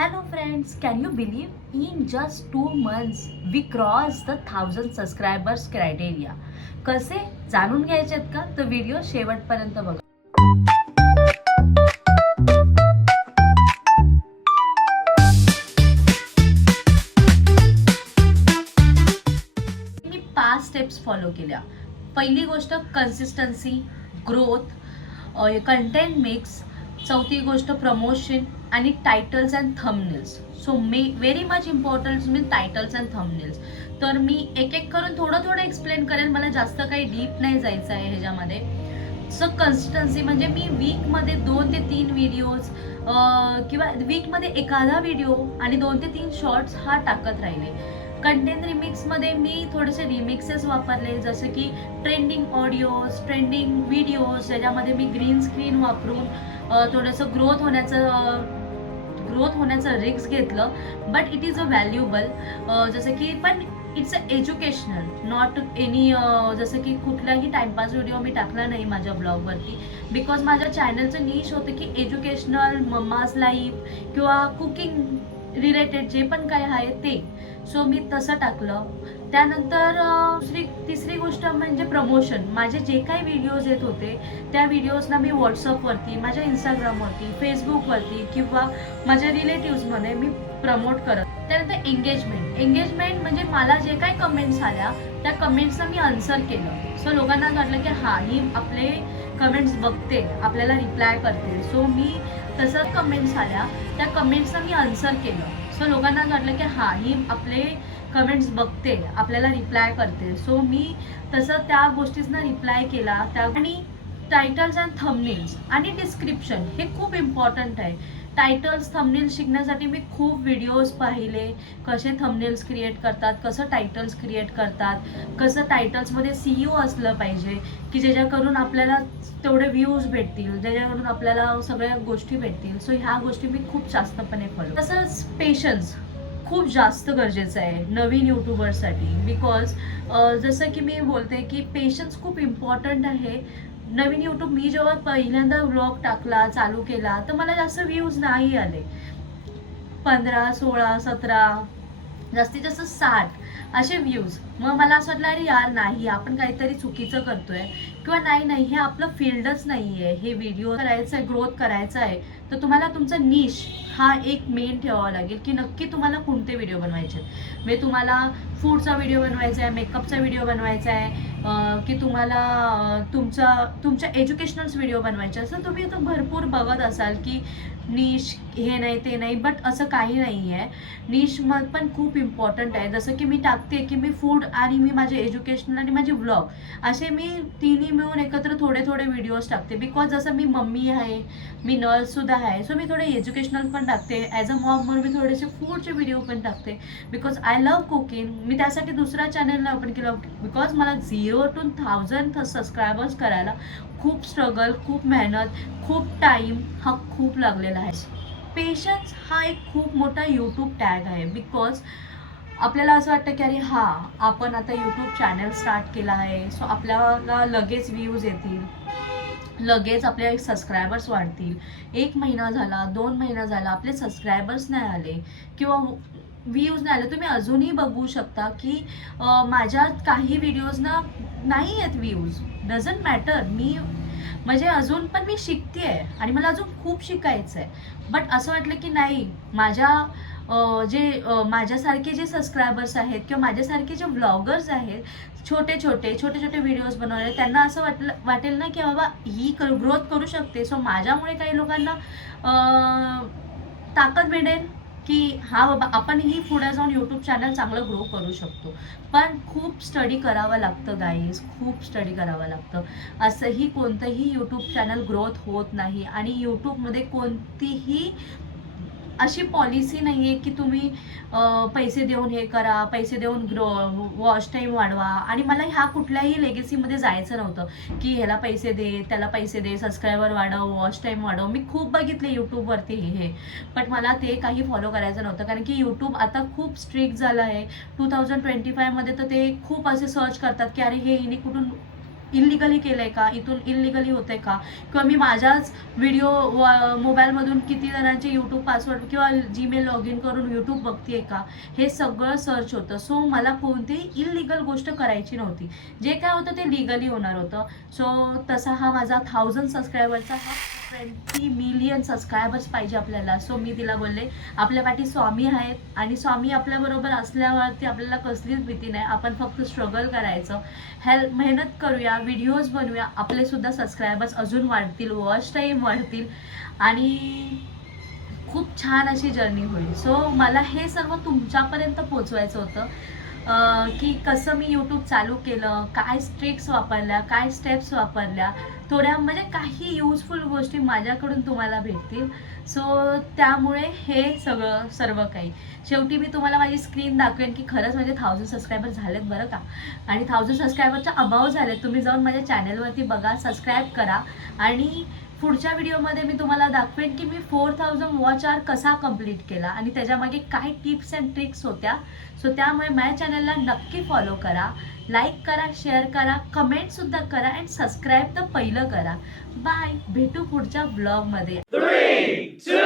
Hello friends, can you believe in just 2 months we crossed the 1000 subscribers criteria? कसे जाणून घ्यायचेत का तर video शेवटपर्यंत बघा. मी 5 स्टेप्स फॉलो केल्या. पहिली गोष्ट कन्सिस्टन्सी, ग्रोथ, कंटेंट मिक्स. चौथी गोष्ट प्रमोशन आणि titles and thumbnails. So very much important me titles and thumbnails. तर मी एक एक करून थोडं एक्सप्लेन करेल. मला जास्त काही डीप नाही जायचं आहे ह्याच्यामध्ये. सो कन्सिस्टन्सी म्हणजे मी वीकमध्ये 2 ते 3 व्हिडिओज किंवा वीकमध्ये एखादा व्हिडिओ आणि 2 ते 3 शॉर्ट्स हा टाकत राहिले. कंटेंट रिमिक्समध्ये मी थोडेसे रिमिक्सेस वापरले, जसं की ट्रेंडिंग ऑडिओज, ट्रेंडिंग व्हिडिओज, ज्याच्यामध्ये मी ग्रीन स्क्रीन वापरून थोडंसं ग्रोथ होण्याचं रिस्क घेतलं. But it is a valuable. जसं की पण it's a educational, not any जसं की कुठलाही टाइमपास व्हिडिओ मी टाकला नाही माझ्या ब्लॉगवरती. बिकॉज माझ्या चॅनलचं निश होतं की एज्युकेशनल, मम्माज लाईफ किंवा कुकिंग रिलेटेड जे पण काय आहे ते. सो मी तसं टाकलं. त्यानंतर तिसरी गोष्ट म्हणजे प्रमोशन. माझे जे काही व्हिडिओज येत होते त्या व्हिडिओजना मी व्हॉट्सअपवरती, माझ्या इंस्टाग्रामवरती, फेसबुकवरती किंवा माझ्या रिलेटिव्समध्ये मी प्रमोट करत. त्यानंतर एंगेजमेंट म्हणजे मला जे काही कमेंट्स आल्या त्या कमेंट्सना मी आन्सर केलं. सो लोकांना वाटलं की ही आपले कमेंट्स बघते, आपल्याला रिप्लाय करते. सो मी तसं कमेंट्स आल्या त्या कमेंट्सना मी आन्सर केलं. सो लोकांना वाटलं की ही आपले कमेंट्स बघते, आपल्याला रिप्लाय करते. सो मी तसं त्या गोष्टींना रिप्लाय केला. आणि टायटल्स अँड थंबनेल्स आणि डिस्क्रिप्शन हे खूप इम्पॉर्टंट आहे. टायटल्स थंबनेल्स शिकण्यासाठी मी खूप व्हिडिओज पाहिले. कसे थंबनेल्स क्रिएट करतात, कसं टायटल्स क्रिएट करतात, कसं टायटल्समध्ये CEO असलं पाहिजे की ज्याच्याकडून आपल्याला तेवढे व्ह्यूज भेटतील, ज्याच्याकडून आपल्याला सगळ्या गोष्टी भेटतील. सो ह्या गोष्टी मी खूप जास्तपणे फॉलो. तसंच पेशन्स खूप जास्त गरजेचं आहे नवीन यूट्यूबरसाठी. बिकॉज जसं की मी बोलते की पेशन्स खूप इम्पॉर्टंट आहे. नवीन यूट्यूब मी जेव्हा पहिल्यांदा व्लॉग टाकला, चालू केला, तर मला जास्त व्ह्यूज नाही आले. 15, 16, 17, जास्तीत जास्त 60 असे व्ह्यूज. मग मला असं वाटलं अरे यार नाही, आपण काहीतरी चुकीचं करतोय किंवा नाही हे आपलं फील्डच नाही आहे. हे व्हिडिओ करायचं आहे, ग्रोथ करायचं आहे, तर तुम्हाला तुमचा निश हा एक मेन ठेवावा लागेल की नक्की तुम्हाला कोणते व्हिडिओ बनवायचे. म्हणजे तुम्हाला फूडचा व्हिडिओ बनवायचा आहे, मेकअपचा व्हिडिओ बनवायचा आहे, की तुम्हाला तुमच्या एज्युकेशनल व्हिडिओ बनवायचे असं तुम्ही आता भरपूर बघत असाल की निश हे नाही ते नाही. बट असं काही नाही आहे. निश पण खूप इम्पॉर्टंट आहे. जसं की मी टाकते की मी फूड आणि मी माझे एज्युकेशनल आणि माझे ब्लॉग असे मी तिन्ही मिळून एकत्र थोडे व्हिडिओज टाकते. बिकॉज जसं मी मम्मी आहे, मी नर्ससुद्धा आहे. सो मी थोडे एज्युकेशनल पण टाकते. ॲज अ मॉम म्हणून मी थोडेसे फूडचे व्हिडिओ पण टाकते. Because I love cooking. मी त्यासाठी दुसरा चॅनल ओपन केलं. बिकॉज मला 0 to 1000 सबस्क्रायबर्स करायला खूप स्ट्रगल, खूप मेहनत, खूप टाईम हा खूप लागलेला आहे. पेशन्स हा एक खूप मोठा यूट्यूब टॅग आहे. बिकॉज आपल्याला असं वाटतं की अरे आपण आता यूट्यूब चॅनल स्टार्ट केला आहे, सो आपल्याला लगेच व्ह्यूज येतील, लगेच आपले सबस्क्रायबर्स वाढतील. 1 महिना झाला, 2 महिना झाला, आपले सबस्क्रायबर्स नाही आले किंवा व्ह्यूज नाही आले. तुम्ही अजूनही बघू शकता की माझ्या काही व्हिडिओजना नाही आहेत व्ह्यूज. Doesn't matter. मी म्हणजे अजून पण मी शिकते आहे आणि मला अजून खूप शिकायचं आहे. बट असं वाटलं की नाही, माझ्यासारखे जे सबस्क्रायबर्स आहेत किंवा माझ्यासारखे जे व्लॉगर्स आहेत, छोटे व्हिडिओज बनवले, त्यांना असं वाटेल ना की बाबा ही ग्रोथ करू शकते. सो माझ्यामुळे काही लोकांना ताकद मिळेल की बाबा आपणही पुढे जाऊन यूट्यूब चॅनल चांगलं ग्रो करू शकतो. पण खूप स्टडी करावं लागतं गाईज, खूप स्टडी करावं लागतं. असंही कोणतंही यूट्यूब चॅनल ग्रोथ होत नाही. आणि यूट्यूबमध्ये कोणतीही अशी पॉलिसी नाही आहे की तुम्ही पैसे देऊन हे करा, पैसे देऊन वॉच टाईम वाढवा. आणि मला ह्या कुठल्याही लेगेसीमध्ये जायचं नव्हतं की ह्याला पैसे दे, त्याला पैसे दे, सबस्क्रायबर वाढव, वॉच टाईम वाढव. मी खूप बघितले यूट्यूबवरती हे, बट मला ते काही फॉलो करायचं नव्हतं. कारण की यूट्यूब आता खूप स्ट्रिक्ट झालं आहे. 2025 मध्ये तर ते खूप असे सर्च करतात की अरे हे हिने कुठून इल्लिगली केलं आहे का, इथून इल्लिगली होते का, किंवा मी माझ्याच व्हिडिओ मोबाईलमधून किती जणांचे यूट्यूब पासवर्ड किंवा जीमेल लॉग इन करून यूट्यूब बघते का, हे सगळं सर्च होतं. सो मला कोणतीही इल्लिगल गोष्ट करायची नव्हती. जे काय होतं ते लिगली होणार होतं. सो तसा हा माझा 1000 सबस्क्रायबरचा हा 20 मिलियन सबस्क्रायबर्स पाहिजे आपल्याला. सो मी तिला बोलले आपल्या पाठी स्वामी आहेत आणि स्वामी आपल्याबरोबर असल्यावरती आपल्याला कसलीच भीती नाही. आपण फक्त स्ट्रगल करायचं, मेहनत करूया, व्हिडिओज बनवूया, आपले सुद्धा सबस्क्रायबर्स अजून वाढतील, वॉच टाईम वाढतील आणि खूप छान अशी जर्नी होईल. सो मला हे सर्व तुमच्यापर्यंत पोचवायचं होतं की कसं मी यूट्यूब चालू केलं, काय ट्रिक्स वापरल्या, काय स्टेप्स वापरल्या, थोड्या म्हणजे काही यूजफुल गोष्टी माझ्याकडून तुम्हाला भेटतील. सो त्यामुळे हे सगळं सर्व काही शेवटी मी तुम्हाला माझी स्क्रीन दाखवेन की खरंच म्हणजे 1000 सबस्क्रायबर झालेत बरं का, आणि 1000 सबस्क्रायबरच्या अबाव झालेत. तुम्ही जाऊन माझ्या चॅनलवरती बघा, सबस्क्राईब करा आणि पुढच्या व्हिडिओमध्ये मी तुम्हाला दाखवेन की मी 4000 वॉच आवर कसा कंप्लीट केला आणि त्याच्यामागे काय टिप्स अँड ट्रिक्स होत्या. सो त्यामुळे माझ्या चॅनलला नक्की फॉलो करा, लाईक करा, शेअर करा, कमेंटसुद्धा करा अँड सबस्क्राईब तर पहिलं करा. बाय, भेटू पुढच्या ब्लॉगमध्ये. 3, 2,